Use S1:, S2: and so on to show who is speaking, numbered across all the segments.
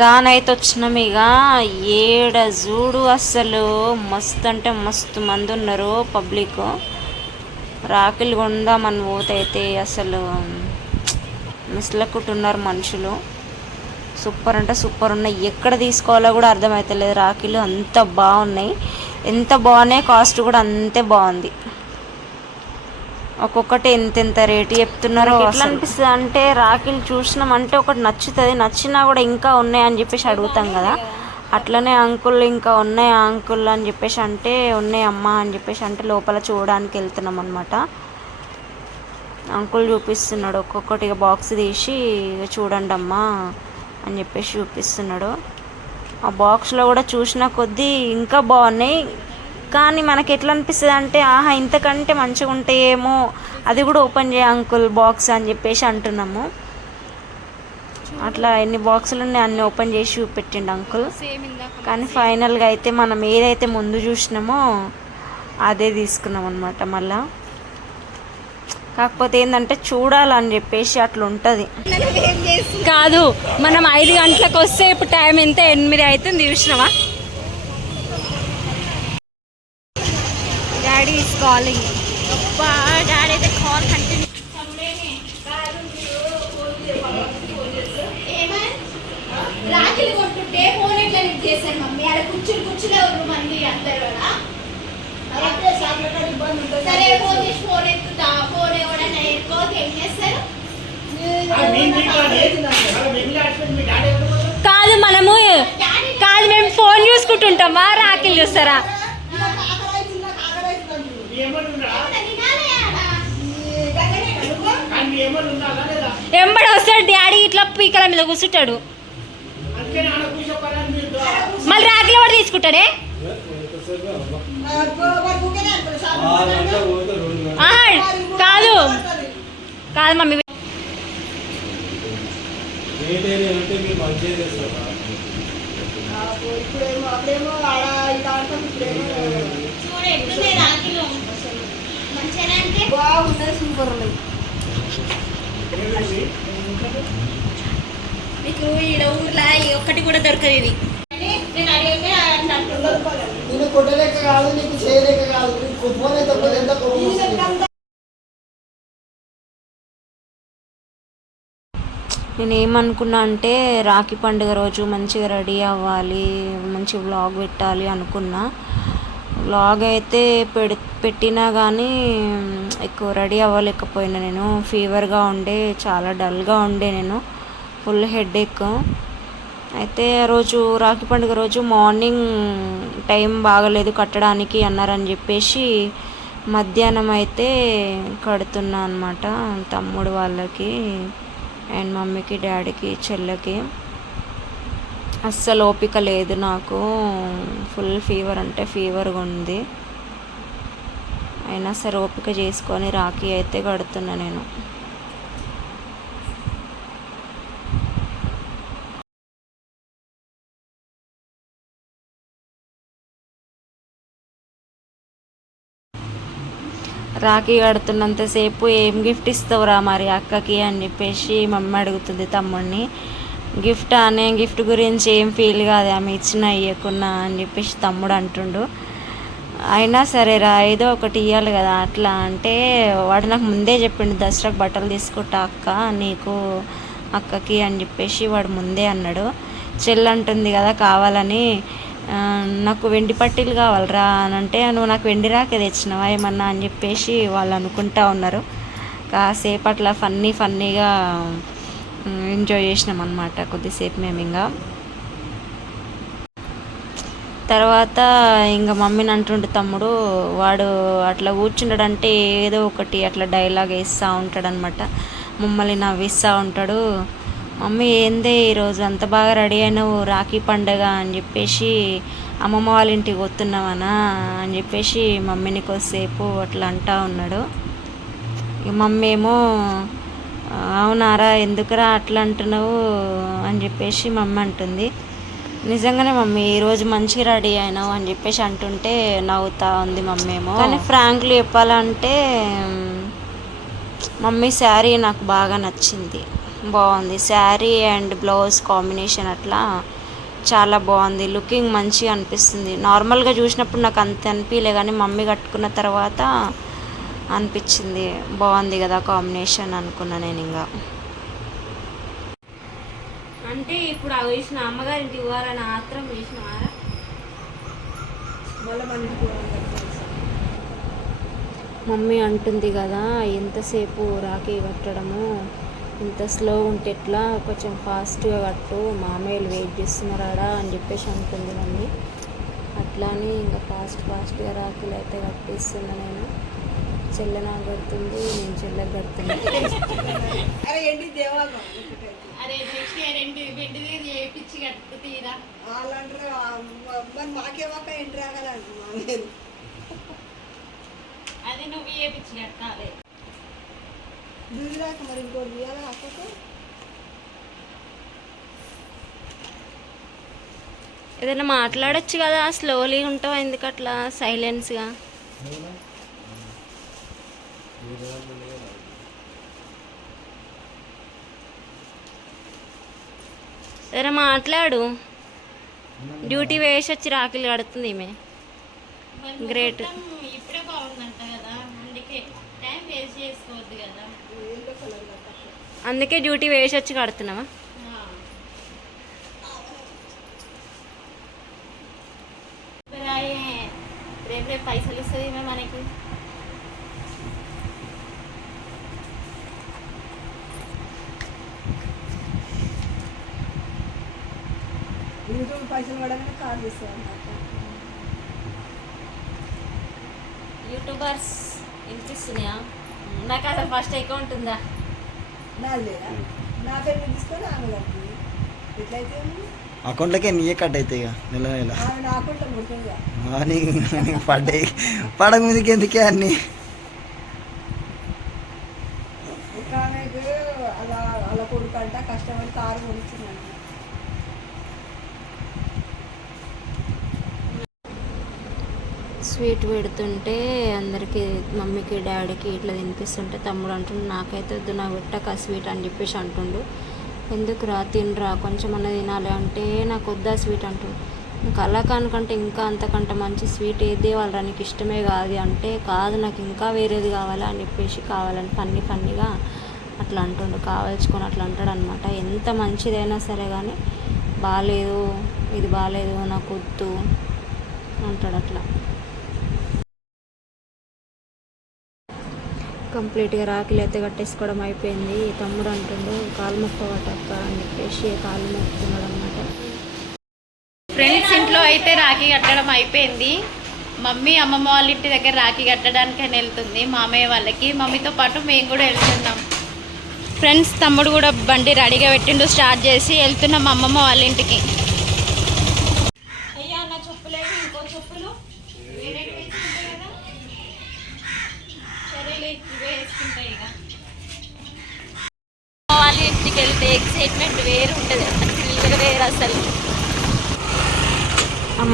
S1: రానైతే వచ్చినాం ఇక ఏడ చూడు అస్సలు మస్తు అంటే మస్తు మంది ఉన్నారు పబ్లిక్. రాకిలు కొందామని మన అయితే అసలు మిస్లక్కుట్టున్నారు మనుషులు. సూపర్ అంటే సూపర్ ఉన్నాయి ఎక్కడ తీసుకోవాలో కూడా అర్థమవుతలేదు రాఖీలు అంత బాగున్నాయి. ఎంత బాగున్నాయి కాస్ట్ కూడా అంతే బాగుంది. ఒక్కొక్కటి ఎంత ఎంత రేటు చెప్తున్నారో ఎట్లా అనిపిస్తుంది అంటే రాఖీలు చూసినాం అంటే ఒకటి నచ్చుతుంది నచ్చినా కూడా ఇంకా ఉన్నాయి అని చెప్పేసి అడుగుతాం కదా. అట్లనే అంకుల్ ఇంకా ఉన్నాయి అంకుల్ అని చెప్పేసి అంటే ఉన్నాయి అమ్మా అని చెప్పేసి అంటే లోపల చూడడానికి వెళ్తున్నాం అనమాట అంకుల్ చూపిస్తున్నాడు ఒక్కొక్కటి బాక్స్ తీసి "ఇక చూడండి అమ్మా అని చెప్పేసి చూపిస్తున్నాడు. ఆ బాక్స్లో కూడా చూసిన కొద్దీ ఇంకా బాగున్నాయి. కానీ మనకి ఎట్లా అనిపిస్తుంది అంటే ఆహా ఇంతకంటే మంచిగా ఉంటాయేమో అది కూడా ఓపెన్ చేయ అంకుల్ బాక్స్ అని చెప్పేసి అంటున్నాము. అట్లా ఎన్ని బాక్సులు ఉన్నాయి అన్ని ఓపెన్ చేసి చూపెట్టిండు అంకుల్. కానీ ఫైనల్గా అయితే మనం ఏదైతే ముందు చూసినామో అదే తీసుకున్నాం అనమాట మళ్ళా. కాకపోతే ఏంటంటే చూడాలని చెప్పేసి అట్లా ఉంటుంది.
S2: కాదు మనం ఐదు గంటలకు వస్తే ఇప్పుడు టైం ఎంత? ఎనిమిది అవుతుంది చూసినావా? డాడీ ఈస్ కాలింగ్ డాడీ అయితే కాల్ కంటిన్యూ
S3: రాఖీలు కొట్టుంటే ఫోన్ ఎట్లా లిఫ్ట్ చేశారు మమ్మీ? ఆడ కూర్చుని కూర్చునే ఉన్నారు అందరు సరే ఫోన్ చేసి ఫోన్ ఎత్తుతా ఫోన్ ఎవడన్నా ఏం చేస్తారు?
S2: కాదు మనము కాదు మేము ఫోన్ చూసుకుంటుంటామా? రాఖీలు చూస్తారా? ఎంబడి వస్తాడు డాడీ ఇట్లా పీకల మీద కూర్చుంటాడు. మళ్ళీ రాఖీలు కూడా తీసుకుంటాడే? కాదు. కాదు మమ్మీ.
S3: బాగున్నాయి సూపర్ ఉన్నాయి
S2: మీకు ఈడ ఊర్లో ఒక్కటి కూడా దొరకదు ఇది
S3: నేను
S4: కొట్టలేక కాదు నీకు చేయలేక కాదు. ఫోన్ అయితే ఎంత?
S1: నేను ఏమనుకున్నా అంటే రాఖీ పండుగ రోజు మంచిగా రెడీ అవ్వాలి మంచి వ్లాగ్ పెట్టాలి అనుకున్నా. వ్లాగ్ అయితే పెడి పెట్టినా కానీ ఎక్కువ రెడీ అవ్వలేకపోయినా నేను. ఫీవర్గా ఉండే చాలా డల్గా ఉండే నేను. Full headache. అయితే రోజు రాఖీ పండుగ రోజు మార్నింగ్ టైం బాగలేదు కట్టడానికి అన్నారని చెప్పేసి మధ్యాహ్నం అయితే కడుతున్నా అనమాట తమ్ముడు వాళ్ళకి అండ్ మమ్మీకి డాడీకి చెల్లెకి. అస్సలు ఓపిక లేదు నాకు. ఫుల్ ఫీవర్ అంటే ఫీవర్గా ఉంది. అయినా సరే ఓపిక చేసుకొని రాఖీ అయితే కడుతున్నా నేను. రాఖీ కడుతున్నంతసేపు ఏం గిఫ్ట్ ఇస్తావురా మరి అక్కకి అని చెప్పేసి మమ్మీ అడుగుతుంది తమ్ముడిని గిఫ్ట్ అనే గిఫ్ట్ గురించి ఏం ఫీల్ కాదు ఆమె ఇచ్చిన ఇవ్వకున్నా అని చెప్పేసి తమ్ముడు అంటుండు. అయినా సరేరా ఏదో ఒకటి ఇవ్వాలి కదా అట్లా అంటే వాడు నాకు ముందే చెప్పిండు దసరాకు బట్టలు తీసుకుంటా అక్క నీకు అక్కకి అని చెప్పేసి వాడు ముందే అన్నాడు. చెల్లి అంటుంది కదా కావాలని నాకు వెండి పట్టీలు కావాలరా అని అంటే నువ్వు నాకు వెండి రాకే తెచ్చినావా ఏమన్నా? అని చెప్పేసి వాళ్ళు అనుకుంటా ఉన్నారు. కాసేపు అట్లా ఫన్నీ ఫన్నీగా ఎంజాయ్ చేసినాం అనమాట కొద్దిసేపు మేము ఇంకా తర్వాత ఇంకా మమ్మీని అంటుండే తమ్ముడు వాడు అట్లా కూర్చున్నాడంటే ఏదో ఒకటి అట్లా డైలాగ్ వేస్తూ ఉంటాడనమాట మమ్మల్ని నవ్విస్తూ ఉంటాడు. మమ్మీ ఏందే ఈరోజు అంత బాగా రెడీ అయినావు రాఖీ పండగ అని చెప్పేసి అమ్మమ్మ వాళ్ళ ఇంటికి వస్తున్నావనా అని చెప్పేసి మమ్మీని కొద్దిసేపు అట్లా అంటా ఉన్నాడు. ఇక మమ్మీ ఏమో అవునారా ఎందుకురా అట్లా అంటున్నావు అని చెప్పేసి మమ్మీ అంటుంది. నిజంగానే మమ్మీ ఈరోజు మంచిగా రెడీ అయినావు అని చెప్పేసి అంటుంటే నవ్వుతా ఉంది మమ్మీ ఏమో కానీ ఫ్రాంక్లీ చెప్పాలంటే మమ్మీ శారీ నాకు బాగా నచ్చింది. బాగుంది. శారీ అండ్ బ్లౌజ్ కాంబినేషన్ అట్లా చాలా బాగుంది. లుకింగ్ మంచిగా అనిపిస్తుంది. నార్మల్గా చూసినప్పుడు నాకు అంత అనిపించలే కానీ మమ్మీ కట్టుకున్న తర్వాత అనిపించింది. బాగుంది కదా కాంబినేషన్ అనుకున్నా నేను ఇంకా అంటే ఇప్పుడు అవి వేసిన అమ్మగారింటి ఇవ్వాలని ఆత్రం
S4: పోవాలి.
S1: మమ్మీ అంటుంది కదా ఎంతసేపు రాఖీ కట్టడము? ఇంత స్లో ఉంటే ఎట్లా? కొంచెం ఫాస్ట్గా కట్టు. మామయ్యలు వెయిట్ చేస్తున్నారాడా? అని చెప్పేసి అంటుంది మమ్మీ. అట్లానే ఇంకా ఫాస్ట్ ఫాస్ట్గా రాఖీలు అయితే కట్టిస్తున్నా నేను. చెల్లె నాకు కడుతుంది నేను కడుతున్నా
S4: అరే ఏంటి దేవాలి
S3: అరే నెక్స్ట్ ఇయర్ రెండు బెడ్ మీద చేయించి కట్టు తీరా?
S4: వాళ్ళంటారు "ఆ, మ- మరి మాకేమాక ఏంటి రాగల అంటున్నా నేను
S3: అది నువ్వు చేయించి కట్టాలి?
S4: దిగిరాక మరి ఇంకోటి తీయాలా అక్కకు
S1: ఏదైనా మాట్లాడొచ్చు కదా స్లోలీ ఉంటావు ఎందుకు అట్లా సైలెన్స్గా ఏదైనా మాట్లాడు. డ్యూటీ వేసి వచ్చి రాఖీలు కడుతుంది ఈమె.
S3: ఇప్పుడే బాగుందంట కదా అందుకే టైం వేస్ట్ చేసుకోవద్దు కదా.
S1: అందుకే డ్యూటీ వేసి వచ్చి కడుతున్నావా
S3: రేపు రేపు పైసలు ఇస్తుంది మనకి
S4: యూట్యూబ్ పైసలు పడగానే కాల్ చేస్తాను
S1: యూట్యూబర్స్ వినిపిస్తున్నాయా? నాకు అసలు ఫస్ట్ అకౌంట్ ఉందా?
S4: నాది లేదా? నా పేరు తీసుకొని ఆమె కట్టింది ఎట్లయితే ఉంది?
S5: అకౌంట్లకే నీయే కట్ అవుతాయి ఇక నెల. నెల పడ్డాయి. పడక మీదకి ఎందుకే అన్ని?
S4: అలా అలా కొడుకు అంట కష్టపడి కారు కొడుతుందంట
S1: స్వీట్ పెడుతుంటే అందరికీ మమ్మీకి డాడీకి ఇట్లా తినిపిస్తుంటే తమ్ముడు అంటుండు నాకైతే వద్దు నాకు పెట్టక స్వీట్ అని చెప్పేసి అంటుండు. ఎందుకు రా తినరా కొంచెం అన్న తినాలి అంటే నాకు వద్దా స్వీట్ అంటుండు. ఇంకా అలా కానుకంటే ఇంకా అంతకంటే మంచి స్వీట్ ఏది వాళ్ళ నీకు ఇష్టమే కాదు అంటే కాదు నాకు ఇంకా వేరేది కావాలా అని చెప్పేసి కావాలని ఫన్నీ ఫన్నీగా అట్లా అంటుండు. కావాల్చుకొని అట్లా అంటాడు అనమాట ఎంత మంచిదైనా సరే కానీ బాగాలేదు ఇది బాగాలేదు నాకు వద్దు అంటాడు అట్లా. కంప్లీట్గా రాఖీలు అయితే కట్టేసుకోవడం అయిపోయింది. తమ్ముడు అంటుండు కాలు మొక్కవటక్క అని చెప్పేసి కాలు మొక్కుతున్నాడు అనమాట
S3: ఫ్రెండ్స్ ఇంట్లో అయితే రాఖీ కట్టడం అయిపోయింది. మమ్మీ అమ్మమ్మ వాళ్ళ ఇంటి దగ్గర రాఖీ కట్టడానికి అని వెళ్తుంది. మామయ్య వాళ్ళకి మమ్మీతో పాటు మేము కూడా వెళ్తున్నాం. ఫ్రెండ్స్ తమ్ముడు కూడా బండి రెడీగా పెట్టిండు స్టార్ట్ చేసి వెళ్తున్నాం అమ్మమ్మ వాళ్ళ ఇంటికి అయ్యా నా చెప్పులేవి ఇంకో చెప్పులు వేరేవి వేసుకుంటాయి కదా సరేలే ఇవే వేసుకుంటాయి ఇక వాళ్ళ ఇంటికి వెళ్తే ఎక్సైట్మెంట్ వేరు ఉంటుంది అసలు వేరు అసలు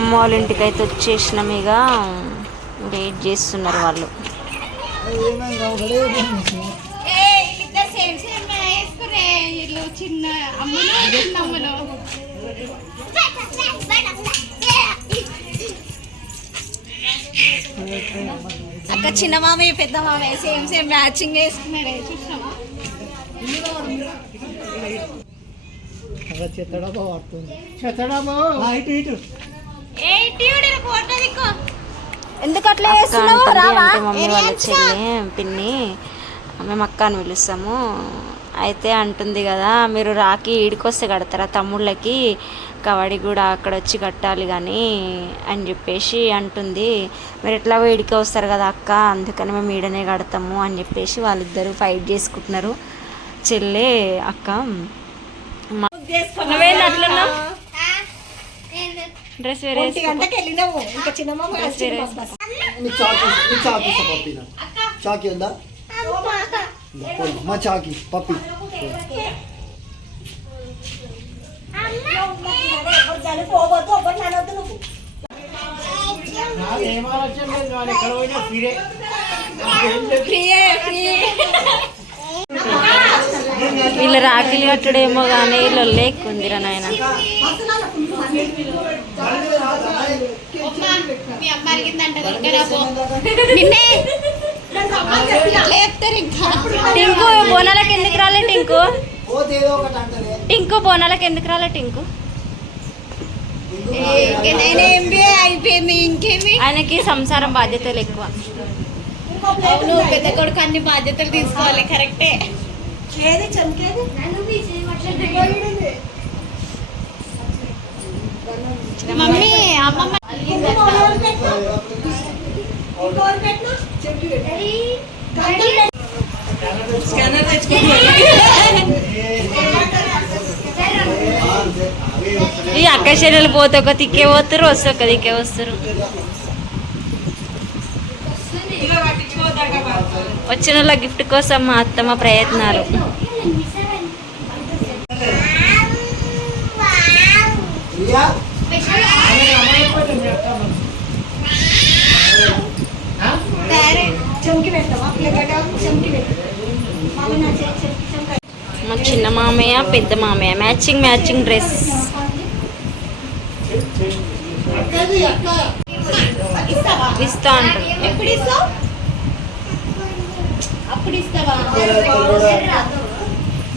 S1: అమ్మ వాళ్ళ ఇంటికి అయితే వచ్చేసినాం ఇక వెయిట్ చేస్తున్నారు వాళ్ళు.
S3: సేమ్ సేమ్ వేసుకునే వీళ్ళు చిన్న అమ్ములు చిన్న అమ్ములు అక్క చిన్న మామయ్య పెద్ద మామయ్య సేమ్ సేమ్ మ్యాచింగ్ వేసుకున్నారే చూసినావా? ఏ టీవీ ఫోటో దిక్కు
S2: ఎందుకు అట్లా
S1: అక్క
S2: చేస్తున్నావు?
S1: అంటుంది
S2: రావా?
S1: అంటే మమ్మీ వాళ్ళ చెల్లి పిన్ని మేము అక్క అని పిలుస్తాము. అయితే అంటుంది కదా మీరు రాకి ఈడికొస్తే కడతారా తమ్ముళ్ళకి? కబడ్డీ కూడా అక్కడ వచ్చి కట్టాలి కానీ అని చెప్పేసి అంటుంది. మీరు ఎట్లా ఈడికి వస్తారు కదా అక్క అందుకని మేము ఈడనే కడతాము అని చెప్పేసి వాళ్ళిద్దరూ ఫైట్ చేసుకుంటున్నారు. చెల్లె అక్క.
S2: అట్లున్నావు
S1: డ్రెస్ వేరే
S4: ఒంటి గంటకి వెళ్ళినాము ఇంకా చిన్న మామ
S1: డ్రెస్ వేరే
S5: నీకు చాకి నీకు చాకి ఇస్తా పప్పి నాకు. చాకి ఉందా ఇందా, పోయి. మా చాకి పప్పి
S4: పోవద్దు ఒకటి అనొద్దు నువ్వు
S3: ఫ్రీయే ఫ్రీ
S1: వీళ్ళు రాఖీలు కట్టడేమో కానీ వీళ్ళు లేకుందిరా నాయన. టింకు బోనాలకు ఎందుకు రాలే టింకు? టింకు బోనాలకు ఎందుకు రాలే టింకు? ఆయనకి సంసారం బాధ్యతలు ఎక్కువ.
S3: అవును పెద్ద కొడుకు అన్ని బాధ్యతలు తీసుకోవాలి కరెక్టే.
S4: ఏది చంకేది
S3: మమ్మీ అమ్మమ్మ.
S1: ఈ అక్క చెల్లెలు పోతే ఒక తిక్కే పోతారు వస్తే ఒక దిక్కే వస్తారు వచ్చిన వాళ్ళ గిఫ్ట్ కోసం మా అత్తమ్మ ప్రయత్నాలు. మా చిన్న మామయ్య పెద్ద మామయ్య. మ్యాచింగ్ మ్యాచింగ్ డ్రెస్ ఇస్తా అంటారు.
S3: ఎప్పుడు ఇస్తావు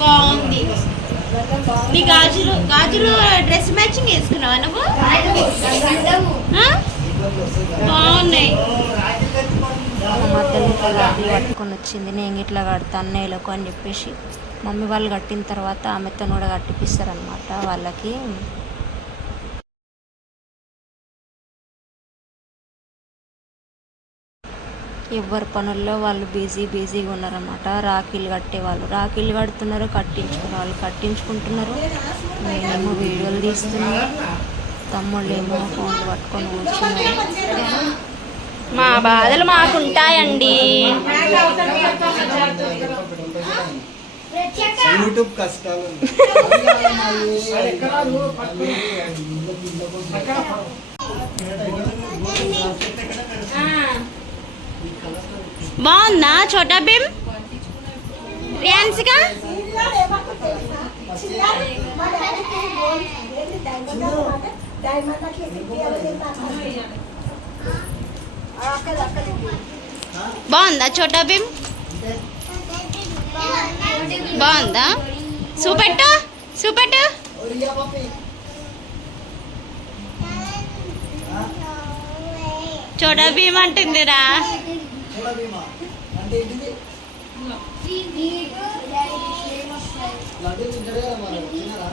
S3: బాగుంది. నీ గాజులు గాజులు డ్రెస్ మ్యాచింగ్ వేసుకున్నావా నువ్వు? బాగున్నాయి.
S1: మా మధ్యలో ఇట్లా గాజులు కట్టుకొని వచ్చింది నేను ఇట్లా కడతాను నేలకు అని చెప్పేసి. మమ్మీ వాళ్ళు కట్టిన తర్వాత ఆమెతో కూడా కట్టిపిస్తారనమాట వాళ్ళకి ఎవరి పనుల్లో వాళ్ళు బిజీ బిజీగా ఉన్నారన్నమాట. రాఖీలు కట్టేవాళ్ళు. రాఖీలు కడుతున్నారు కట్టించుకునే వాళ్ళు కట్టించుకుంటున్నారు. నేనేమో వీడియోలు తీస్తున్నాను తమ్ముళ్ళు ఏమో ఫోన్లు పట్టుకొని కూర్చున్నారు. మా బాధలు మాకుంటాయండి.
S5: యూట్యూబ్ కష్టాలు.
S3: బాగుందా చోటా భీమ్? రియాన్స్గా బాగుందా చోటా భీమ్? బాగుందా? చూపెట్టు చూపెట్టు చోటా భీమ్ అంటుందిరా.
S5: చూడ భీమా అంటే ఏంటిది? లడ్డు తింటాడే కదా మరి తిన్నారా?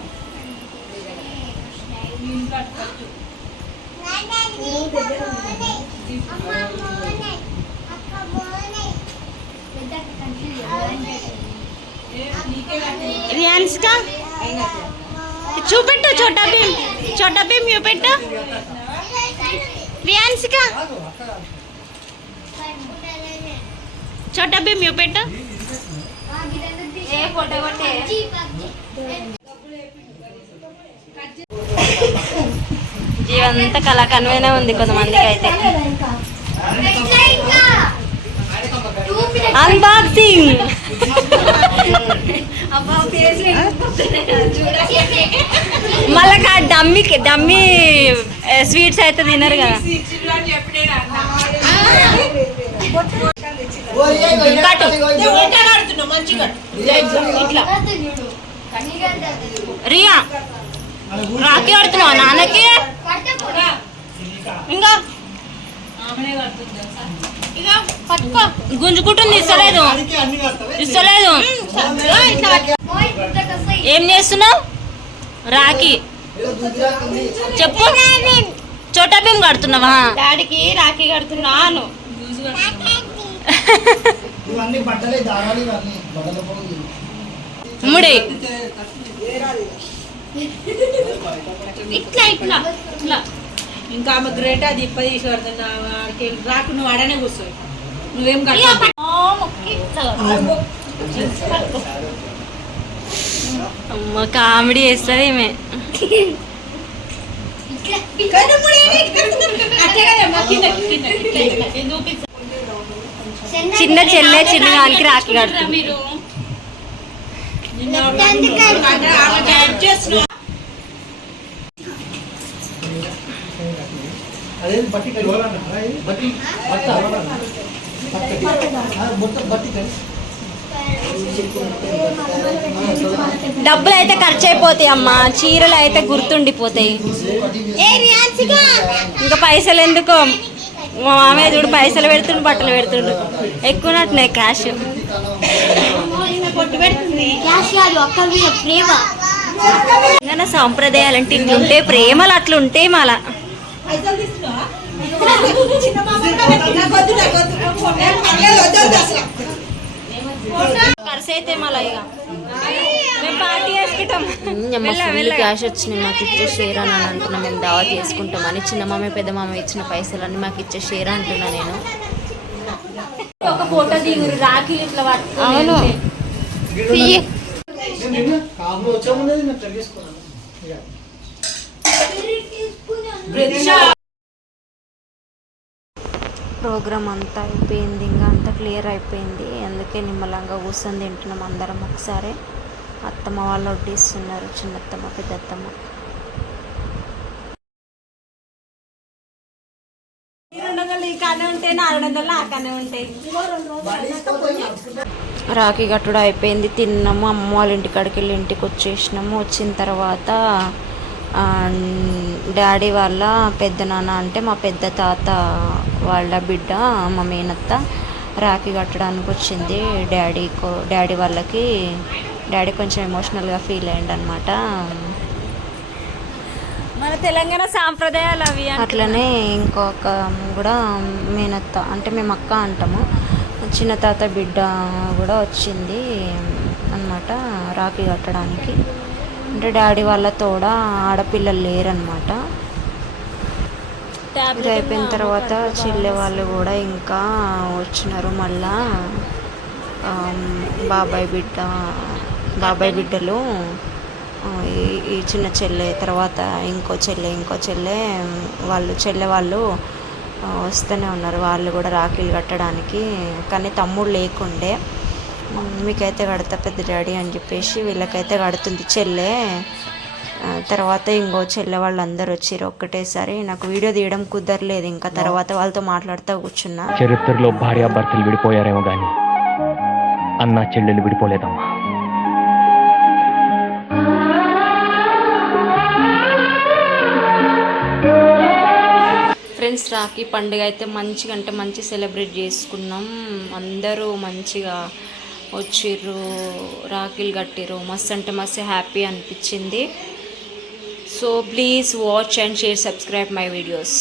S3: రియాన్స్గా చూపెట్టు చోటా భీమ్. చోటా భీమ్ చూపెట్టు. రియాన్స్గా చోటా భీమ్ చూపెట్టు
S1: జీవంతా కళాకన్వేనే ఉంది కొంతమందికి అయితే అన్బాక్సింగ్ మళ్ళీ డమ్మీకి డమ్మీ స్వీట్స్ అయితే తినరు కదా.
S5: రియా
S1: రాఖీ కడుతున్నావా నాన్నకి? ఇంకా
S3: పట్టుకో.
S1: గుంజుకుంటుంది ఇస్తలేదు? ఇస్తలేదు. ఏం చేస్తున్నావు? రాఖీ. చెప్పు. చోటా భీమ్ కడుతున్నావా?
S3: డాడీకి రాఖీ కడుతున్నాను.
S5: ఇవన్నీ బట్టలే దారాలు ఇవన్నీ. బట్టల పొడుగు
S1: ముడి
S3: ఇట్లా ఇట్లా ఇట్లా.
S6: ఇంకా ఆమె గ్రేట్ అది ఇప్పది తీసి పడుతున్నా ఆడికి రాకు నువ్వు ఆడనే కూర్చోయి నువ్వేం.
S1: అమ్మ కామెడీ చేస్తుంది ఈమె.
S3: చూపిస్తా.
S1: చిన్న చెల్లె చిన్న దానికి రాఖీ కడుతుంది.
S2: డబ్బులు అయితే ఖర్చు అయిపోతాయి అమ్మా చీరలు అయితే గుర్తుండిపోతాయి. ఇంకా పైసలు ఎందుకో మా మామయ్య చూడు పైసలు పెడుతుండు బట్టలు పెడుతుండు. ఎక్కువనట్టున్నాయి క్యాష్ తెలంగాణ సాంప్రదాయాలు అంటే ఇట్లుంటే ప్రేమలు అట్లుంటే మళ్ళా ఖర్చు అయితే మళ్ళా ఇక. మేము పార్టీ చేసుకుంటాం.
S1: ఫుల్. క్యాష్ వచ్చినాయి మాకు ఇచ్చే షేర్ అని అంటున్నా మేము దావా చేసుకుంటామని చిన్న మామ పెద్ద మామ ఇచ్చిన పైసలన్నీ మాకు ఇచ్చే షేర్ అంటున్నా నేను.
S2: ఒక ఫోటో దిగురు రాఖీ ఇట్లా
S1: అవును. ప్రోగ్రామ్ అంతా అయిపోయింది ఇంకా అంతా క్లియర్ అయిపోయింది. అందుకే నిమ్మలంగా కూర్చొని తింటున్నాం అందరం ఒకసారి. అత్తమ్మ వాళ్ళు వడ్డిస్తున్నారు చిన్నత్తమ్మ పెద్దత్తమ్మ. రాఖీ కట్టుడు అయిపోయింది తిన్నాము. అమ్మ వాళ్ళ ఇంటికాడికి వెళ్ళి ఇంటికి వచ్చేసినాము. వచ్చిన తర్వాత డాడీ వాళ్ళ పెద్ద నాన్న అంటే మా పెద్ద తాత వాళ్ళ బిడ్డ మా మేనత్త రాఖీ కట్టడానికి వచ్చింది. డాడీ డాడీ వాళ్ళకి డాడీ కొంచెం ఎమోషనల్గా ఫీల్ అయ్యిండు అనమాట
S2: మన తెలంగాణ సాంప్రదాయాలు అవి అంటే.
S1: అట్లనే ఇంకొక కూడా మేనత్త అంటే మేము అక్క అంటాము. చిన్న తాత బిడ్డ కూడా వచ్చింది అన్నమాట రాఖీ కట్టడానికి. అంటే డాడీ వాళ్ళ తోడ ఆడపిల్లలు లేరనమాట ఇది అయిపోయిన తర్వాత చెల్లె వాళ్ళు కూడా ఇంకా వచ్చినారు మళ్ళా. బాబాయ్ బిడ్డ బాబాయ్ బిడ్డలు ఈ ఈ చిన్న చెల్లె తర్వాత ఇంకో చెల్లె ఇంకో చెల్లె వాళ్ళు చెల్లె వాళ్ళు వస్తూనే ఉన్నారు. వాళ్ళు కూడా రాఖీలు కట్టడానికి. కానీ తమ్ముడు లేకుండే. మీకైతే కడతా పెద్ద డాడీ అని చెప్పేసి వీళ్ళకైతే కడుతుంది చెల్లె. తర్వాత ఇంకో చెల్లె వాళ్ళందరూ వచ్చారు ఒక్కటేసారి. నాకు వీడియో తీయడం కుదరలేదు. ఇంకా తర్వాత వాళ్ళతో మాట్లాడుతూ కూర్చున్నా.
S7: చరిత్రలో భార్యాభర్తలు విడిపోయారేమో కానీ అన్న చెల్లెలు విడిపోలేదమ్మా.
S1: ఫ్రెండ్స్ రాఖీ పండుగ అయితే మంచిగా అంటే మంచి సెలబ్రేట్ చేసుకున్నాం. అందరూ మంచిగా వచ్చిర్రు రాఖీలు కట్టిర్రు. మస్తు అంటే మస్తు హ్యాపీ అనిపించింది. So please watch and share subscribe my videos